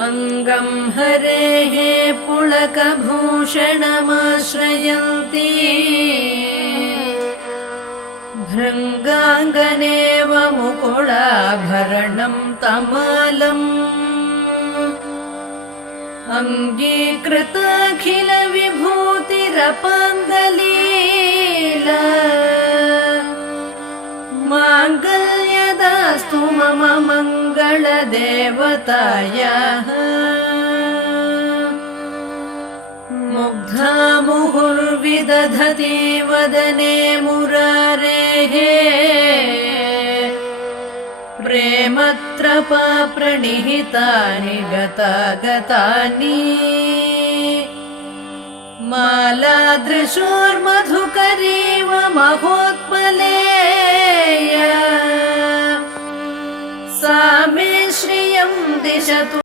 अङ्गं हरेः पुलकभूषणमाश्रयन्ती भृङ्गाङ्गनेव मुकुलाभरणं तमालम् अङ्गीकृताखिलविभूतिरपाङ्गलीला माङ्गल्यदास्तु मम मङ्गलदेवतायाः मुग्धा मुहुर्विदधति वदने मुरारेः प्रेमत्रपा प्रणिहितानि गतागतानि मालादृशोर्मधुकरीव महोत्पलेया सा मे श्रियं दिशतु।